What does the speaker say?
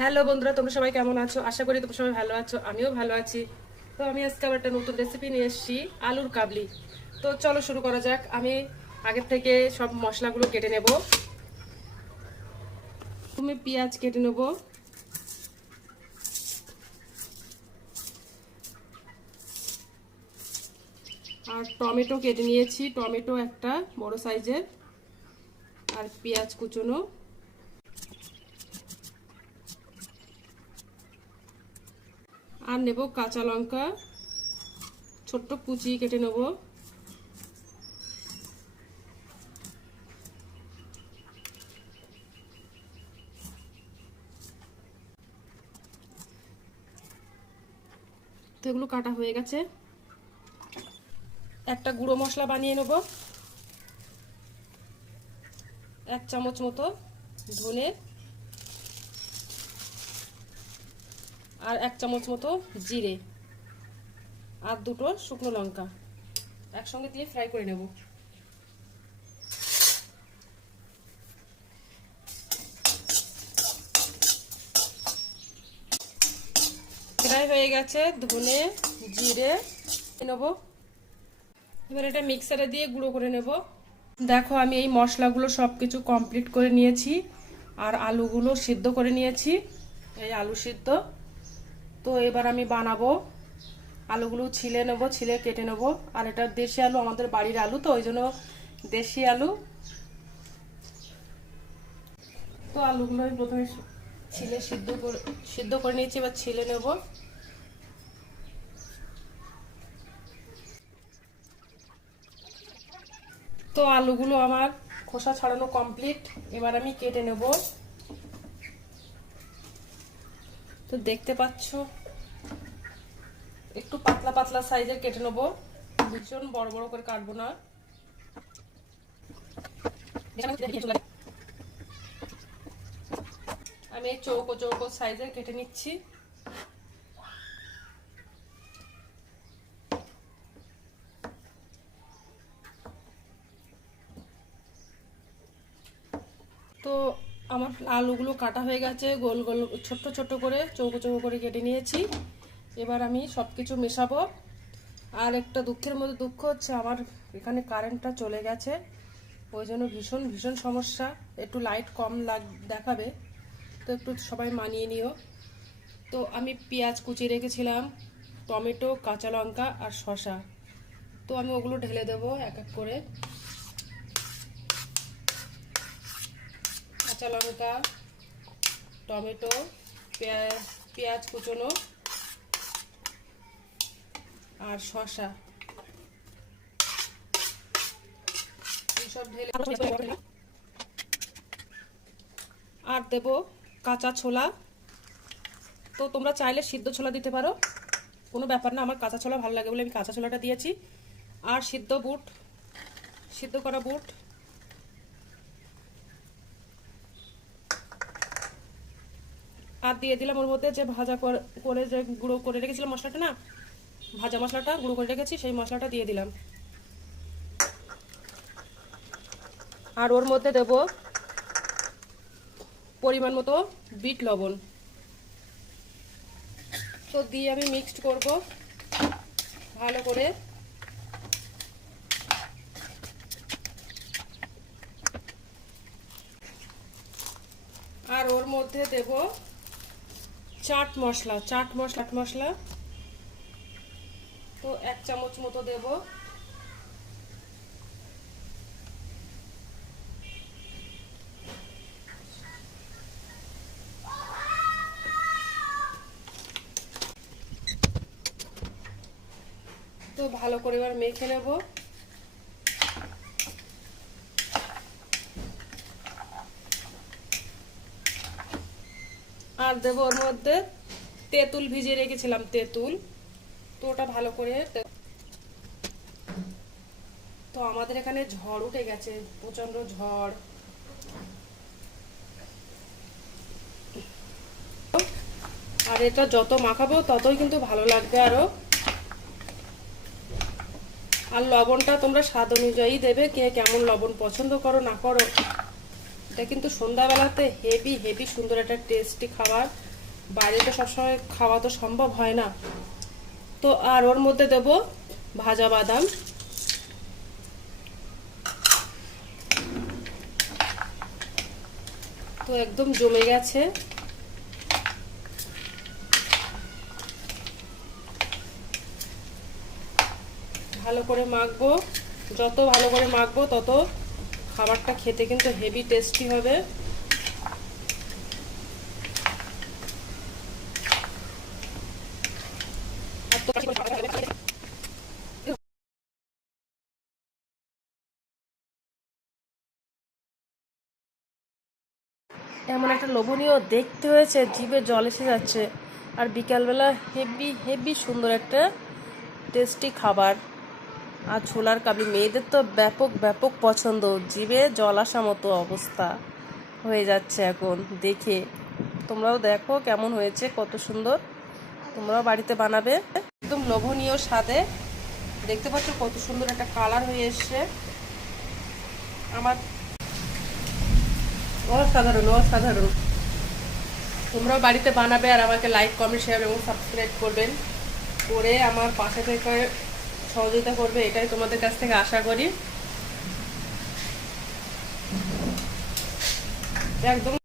Hello বন্ধুরা, তোমরা সবাই কেমন আছো? আশা করি তোমরা সবাই ভালো আছো, আমিও ভালো আছি। তো আমি আজকে আবার একটা নতুন রেসিপি নিয়ে এসেছি, আলুর কাবলি। তো চলো শুরু করা যাক। আমি আগের থেকে সব মশলাগুলো কেটে নেব। তুমি পেঁয়াজ কেটে নেব, আর টমেটো কেটে নিয়েছি, টমেটো একটা বড় সাইজের, আর পেঁয়াজ কুচোনো, আর নেব কাঁচা লঙ্কা ছোট্ট কুচি কেটে নেব। তো এগুলো কাটা হয়ে গেছে। একটা গুঁড়ো মশলা বানিয়ে নেব, 1 চামচ মতো ধনে, আর 1 চামচ মতো জিরে, আর দুটো শুকনো লঙ্কা একসঙ্গে দিয়ে ফ্রাই করে নেব। ফ্রাই হয়ে গেছে ধনে জিরে নেব। এবার এটা মিক্সারে দিয়ে গুঁড়ো করে নেব। দেখো আমি এই মশলাগুলো সব কিছু কমপ্লিট করে নিয়েছি, আর আলুগুলো সিদ্ধ করে নিয়েছি, এই আলু সিদ্ধ। তো এবার আমি বানাবো। আলুগুলো ছিলে নেব, ছিলে কেটে নেব। আর এটা দেশি আলু, আমাদের বাড়ির আলু, তো ওই জন্য দেশি আলু। তো আলুগুলো আমি প্রথমে ছিলে সিদ্ধ করে নিয়েছি, এবার ছিলে নেব। তো আলুগুলো আমার খোসা ছাড়ানো কমপ্লিট, এবার আমি কেটে নেব। তো দেখতে পাচ্ছ একটু পাতলা পাতলা সাইজের কেটে নেব, ভীষণ বড় বড় করে কাটবো না। আমি এই চৌকো চৌকো সাইজের কেটে নিচ্ছি। তো আমার আলুগুলো কাটা হয়ে গেছে, গোল গোল ছোট্ট ছোট্ট করে চৌকো চৌকো করে কেটে নিয়েছি। এবার আমি সব কিছু মেশাবো। আর একটা দুঃখের মধ্যে দুঃখ হচ্ছে, আমার এখানে কারেন্টটা চলে গেছে, ওই জন্য ভীষণ ভীষণ সমস্যা, একটু লাইট কম দেখাবে, তো একটু সবাই মানিয়ে নিও। তো আমি পেঁয়াজ কুচিয়ে রেখেছিলাম, টমেটো, কাঁচা লঙ্কা আর শসা, তো আমি ওগুলো ঢেলে দেবো এক এক করে। কাঁচা লঙ্কা, টমেটো, পেঁয়াজ কুচোনো আর শসা সব ঢেলে, আর দেব কাঁচা ছোলা। তো তোমরা চাইলে সিদ্ধ ছোলা দিতে পারো, কোনো ব্যাপার না, আমার কাঁচা ছোলা ভালো লাগে বলে আমি কাঁচা ছোলাটা দিয়েছি। আর সিদ্ধ বুট, সিদ্ধ করা বুট। আর দিয়ে দিলাম ওর মধ্যে যে ভাজা করে যে গুঁড়ো করে রেখেছিলাম মশলাটা, না ভাজা মশলাটা গুঁড়ো করে রেখেছি, সেই মশলাটা দিয়ে দিলাম। আর ওর মধ্যে দেব পরিমাণ মতো বিট লবণ। তো দিয়ে আমি মিক্সড করব ভালো করে। আর ওর মধ্যে দেব চাট মশলা, তো 1 চামচ মতো দেব। তো ভালো করে এবার মেখে নেব। আর দেব ওর মধ্যে তেঁতুল, ভিজিয়ে রেখেছিলাম তেঁতুল, তো ওটা ভালো করে। তো আমাদের এখানে ঝড় উঠে গেছে, প্রচন্ড ঝড়। আর এটা যত মাখাবো ততই কিন্তু ভালো লাগবে আরো। আর লবণটা তোমরা স্বাদ অনুযায়ী দেবে, কে কেমন লবণ পছন্দ করো না করো এটা কিন্তু সন্ধ্যাবেলাতে হেভি হেভি সুন্দর একটা টেস্টি খাবার। বাইরে সবসময় খাওয়া তো সম্ভব হয় না। তো আর ওর মধ্যে দেব ভাজা বাদাম। তো একদম জমে গেছে। ভালো করে মাখবো, যত ভালো করে মাখবো তত খাবারটা খেতে কিন্তু হেভি টেস্টি হবে। এমন একটা লোভনীয় দেখতে হয়েছে, জিভে জল এসে যাচ্ছে। আর বিকালবেলা হেভি হেভি সুন্দর একটা টেস্টি খাবার। আর ছোলার কাবলি মেয়েদের তো ব্যাপক ব্যাপক পছন্দ, জিভে জল আসা মতো অবস্থা হয়ে যাচ্ছে এখন দেখে। তোমরাও দেখো কেমন হয়েছে, কত সুন্দর। তোমরাও বাড়িতে বানাবে, একদম লোভনীয় স্বাদে। দেখতে পাচ্ছ কত সুন্দর একটা কালার হয়ে এসছে আমার। অসাধারণ অসাধারণ। তোমরাও বাড়িতে বানাবে আর আমাকে লাইক কমেন্ট শেয়ার এবং সাবস্ক্রাইব করবেন, করে আমার পাশে থেকে সহযোগিতা করবে, এটাই তোমাদের কাছ থেকে আশা করি। একদম